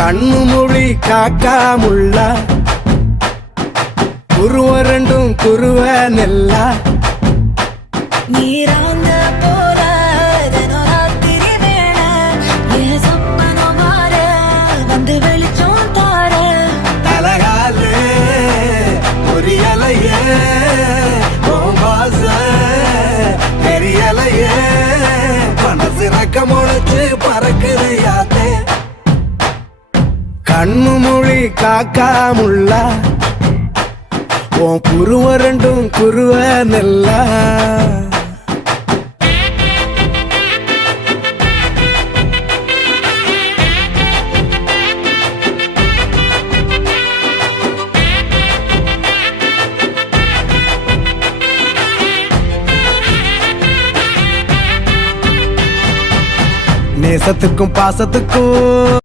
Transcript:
கண்ணு மொழி காக்காமுள்ள குருவ ரெண்டும் குருவ நெல்லா நீராங்க போல தினராத்திரி வேண என் சொப்பனம் மாற வந்து வெளிச்சம் தார தலகாலே பொரியலையே ஓம்பாச பெரியலையே மனசு ரக்க முளைச்சு பறக்குது யாத்தே கண்ணு மொழி காக்காமுள்ள உன் குருவ ரெண்டும் குருவ நெல்லா நேசத்துக்கும் பாசத்துக்கும்